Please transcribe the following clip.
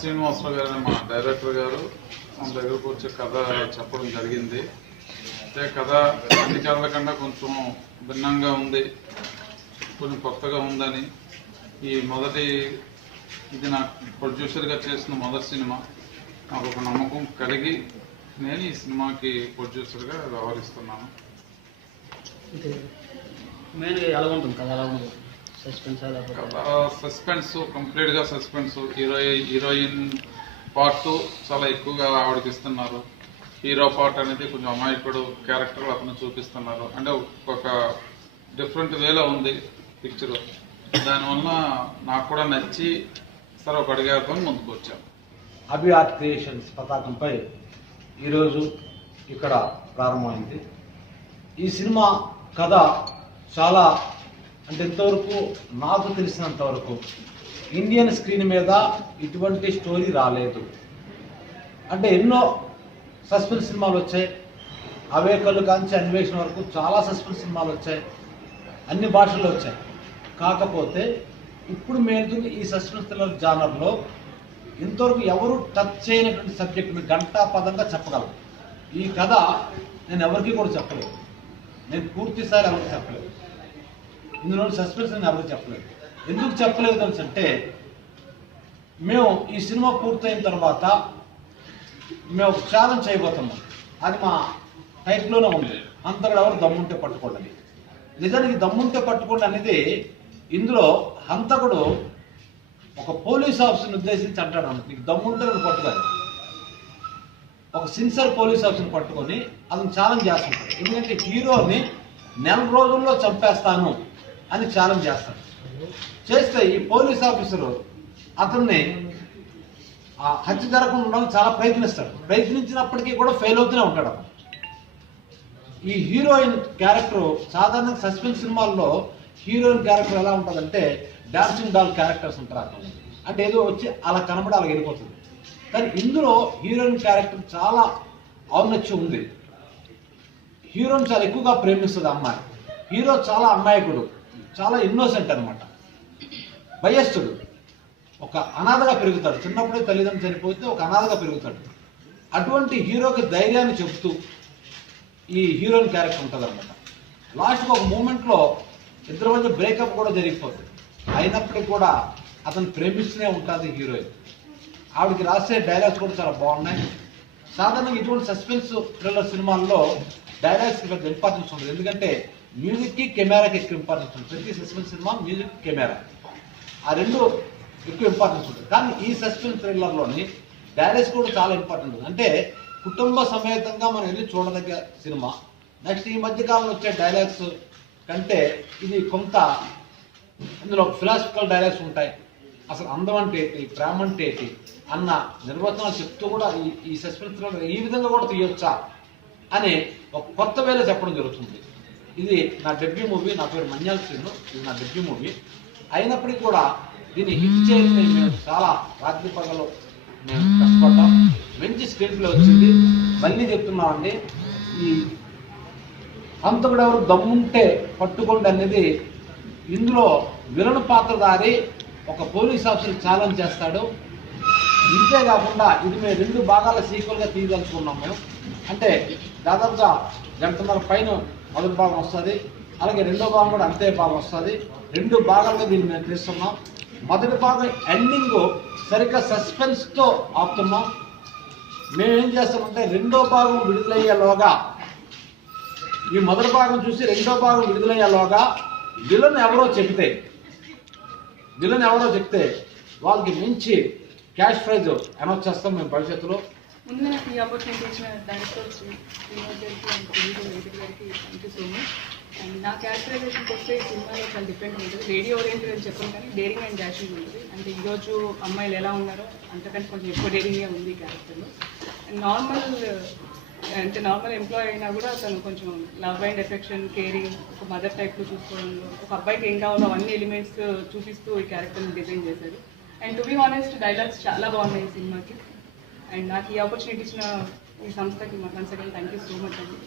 శ్రీనివాసరావు గారు మా డైరెక్టర్ గారు మన దగ్గర కూర్చి కథ చెప్పడం జరిగింది. అంటే కథ అన్ని కథల కన్నా కొంచెం భిన్నంగా ఉంది కొంచెం కొత్తగా ఉందని. ఈ మొదటి ఇది నాకు ప్రొడ్యూసర్గా చేసిన మొదటి సినిమా. నాకు ఒక నమ్మకం కలిగి నేను ఈ సినిమాకి ప్రొడ్యూసర్గా వ్యవహరిస్తున్నాను. ఎలా ఉంటుంది? ఎలా ఉంటుంది? సస్పెన్స్ కంప్లీట్గా సస్పెన్స్ హీరో హీరోయిన్ పార్ట్ చాలా ఎక్కువగా ఆవిడకి ఇస్తున్నారు హీరో పార్ట్ అనేది కొంచెం అమాయకుడు క్యారెక్టర్ అతను చూపిస్తున్నారు అంటే ఒక డిఫరెంట్ వేలో ఉంది పిక్చర్ దానివల్ల నాకు కూడా నచ్చి సరే ఒక అడిగేద్దాం ముందుకు వచ్చాం అభి ఆర్ట్ క్రియేషన్స్ పతాకంపై ఈరోజు ఇక్కడ ప్రారంభమైంది ఈ సినిమా కథ చాలా అంటే ఇంతవరకు నాకు తెలిసినంత వరకు ఇండియన్ స్క్రీన్ మీద ఇటువంటి స్టోరీ రాలేదు. అంటే ఎన్నో సస్పెన్స్ సినిమాలు వచ్చాయి. అవే కళ్ళు కాంచి అన్వేషణ వరకు చాలా సస్పెన్స్ సినిమాలు వచ్చాయి. అన్ని భాషల్లో వచ్చాయి. కాకపోతే ఇప్పుడు మేము ఈ సస్పెన్స్ థ్రిల్లర్ జానర్లో ఇంతవరకు ఎవరు టచ్ చేయనటువంటి సబ్జెక్ట్ని గంటా పదంగా చెప్పగలరు ఈ కథ నేను ఎవరికి కూడా చెప్పలేదు. నేను పూర్తిసారి ఎవరికి చెప్పలేదు. ఇందులో సస్పెన్స్ నేను ఎవరు చెప్పలేదు. ఎందుకు చెప్పలేదు తెలుసు అంటే మేము ఈ సినిమా పూర్తయిన తర్వాత మేము ఒక ఛాలెంజ్ చేయబోతున్నాం. అది మా టైప్లోనే ఉంది. అంతగా ఎవరు దమ్ముంటే పట్టుకోండి నిజానికి దమ్ముంటే పట్టుకోండి అనేది ఇందులో హంతకుడు ఒక పోలీస్ ఆఫీసర్ని ఉద్దేశించి అంటాడు అన్నమాట. నీకు దమ్ముంటే నన్ను పట్టుకోదు ఒక సిన్సర్ పోలీస్ ఆఫీసర్ని పట్టుకొని అతను ఛాలెంజ్ చేస్తుంటాడు. ఎందుకంటే హీరోని నెల రోజుల్లో చంపేస్తాను. అని ఛాలెంజ్ చేస్తాడు. చేస్తే ఈ పోలీస్ ఆఫీసరు అతన్ని ఆ హత్య జరగకుండా ఉండడానికి చాలా ప్రయత్నిస్తాడు. ప్రయత్నించినప్పటికీ కూడా ఫెయిల్ అవుతూనే ఉంటాడు అతను. ఈ హీరోయిన్ క్యారెక్టర్ సాధారణంగా సస్పెన్స్ సినిమాల్లో హీరోయిన్ క్యారెక్టర్ ఎలా ఉంటుందంటే డాన్సింగ్ డాల్ క్యారెక్టర్స్ ఉంటారు అంటే ఏదో వచ్చి అలా కనబడి అలా వెళ్ళిపోతుంది. కానీ ఇందులో హీరోయిన్ క్యారెక్టర్ చాలా ఔన్నత్యం ఉంది. హీరోని చాలా ఎక్కువగా ప్రేమిస్తుంది అమ్మాయి. హీరో చాలా అమాయకుడు చాలా ఇన్నోసెంట్ అనమాట భయస్థుడు. ఒక అనాథగా పెరుగుతాడు. చిన్నప్పుడే తల్లిదండ్రులు చనిపోతే ఒక అనాథగా పెరుగుతాడు. అటువంటి హీరోకి ధైర్యాన్ని చెబుతూ ఈ హీరోయిన్ క్యారెక్టర్ ఉంటుంది అనమాట లాస్ట్కి ఒక మూమెంట్లో ఇద్దరు మధ్య బ్రేకప్ కూడా జరిగిపోతుంది అయినప్పటికీ కూడా అతను ప్రేమిస్తూనే ఉంటుంది హీరోయిన్. ఆవిడకి రాసే డైలాగ్స్ కూడా చాలా బాగున్నాయి. సాధారణంగా ఇటువంటి సస్పెన్స్ థ్రిల్లర్ సినిమాల్లో డైలాగ్స్కి పెద్ద ఇంపార్టెన్స్ ఉంటుంది ఎందుకంటే మ్యూజిక్కి కెమెరాకి ఎక్కువ ఇంపార్టెన్స్ ఉంటుంది. ప్రతి సస్పెన్స్ సినిమా మ్యూజిక్ కెమెరా. ఆ రెండు ఎక్కువ ఇంపార్టెన్స్ ఉంటుంది కానీ ఈ సస్పెన్స్ థ్రిల్లర్లోని డైలాగ్స్ కూడా చాలా ఇంపార్టెంట్ ఉంది అంటే కుటుంబ సమేతంగా మనం వెళ్ళి చూడదగ్గ సినిమా. నెక్స్ట్ ఈ మధ్య కాలంలో వచ్చే డైలాగ్స్ కంటే ఇది కొంత ఇందులో ఫిలాసఫికల్ డైలాగ్స్ ఉంటాయి. అసలు అందం అంటే ఏంటి? ప్రేమ అంటే ఏంటి? అన్న నిర్వచనాలు చెప్తూ కూడా ఈ ఈ సస్పెన్స్ ఈ విధంగా కూడా తీయొచ్చా? అని ఒక కొత్త వేళ చెప్పడం జరుగుతుంది. ఇది నా డెబ్యూ మూవీ నా పేరు మంజాల్ శ్రీను. ఇది నా డెబ్యూ మూవీ అయినప్పటికీ కూడా దీన్ని హిట్ చేయాలని మేము చాలా రాత్రి పగలు మేము కష్టపడ్డాం. మంచి స్క్రీన్ ప్లే వచ్చింది. మళ్ళీ చెప్తున్నామండి ఈ హంతకుడు ఎవరు దమ్ముంటే పట్టుకోండి అనేది ఇందులో విలన్ పాత్రధారి ఒక పోలీస్ ఆఫీసర్ ఛాలెంజ్ చేస్తాడు. ఇంతే కాకుండా ఇది మేము రెండు భాగాల సీక్వల్గా తీయదలుచుకున్నాం మేము. అంటే దాదాపుగా గంటన్నర పైన మొదటి భాగం వస్తుంది. అలాగే రెండో భాగం కూడా అంతే భాగం వస్తుంది. రెండు భాగాలుగా దీన్ని మేము తీస్తున్నాం మొదటి భాగం ఎండింగ్ సరిగ్గా సస్పెన్స్తో ఆపుతున్నాం. మేమేం చేస్తామంటే రెండో భాగం విడుదలయ్యేలోగా ఈ మొదటి భాగం చూసి రెండో భాగం విడుదలయ్యేలోగా విలన్ ఎవరో చెప్తే విలన్ ఎవరో చెప్తే వాళ్ళకి మించి క్యాష్ ప్రైజ్ అనౌన్స్ చేస్తాం మేము భవిష్యత్తులో. ముందు నాకు ఈ ఆపర్చునిటీ ఇచ్చిన డైరెక్టర్ శ్రీనివాస్ గారికి అండ్ తెలుగు వేదిక గారికి thank you so much and నా క్యారెక్టరైజేషన్కి వస్తే ఈ సినిమాలో చాలా డిఫరెంట్ ఉంటుంది. రేడియో ఓరియంటెడ్ అని చెప్పాను కానీ డేరింగ్ అండ్ డాషింగ్ ఉంటుంది. అంటే ఈరోజు అమ్మాయిలు ఎలా ఉన్నారో అంతకంటే కొంచెం ఎక్కువ డేరింగ్గా ఉంది క్యారెక్టర్లో అండ్ నార్మల్ అంటే నార్మల్ ఎంప్లాయ్ అయినా కూడా తను కొంచెం లవ్ అండ్ ఎఫెక్షన్ కేరింగ్ ఒక మదర్ టైప్లో చూసుకోవడంలో ఒక అబ్బాయికి ఏం కావాలో అన్ని ఎలిమెంట్స్ చూపిస్తూ ఈ క్యారెక్టర్ని డిజైన్ చేశారు and to be honest dialogues చాలా బాగున్నాయి సినిమాకి. అండ్ నాకు ఈ ఆపర్చునిటీ ఇచ్చిన ఈ సంస్థకి once again thank you so much అండి.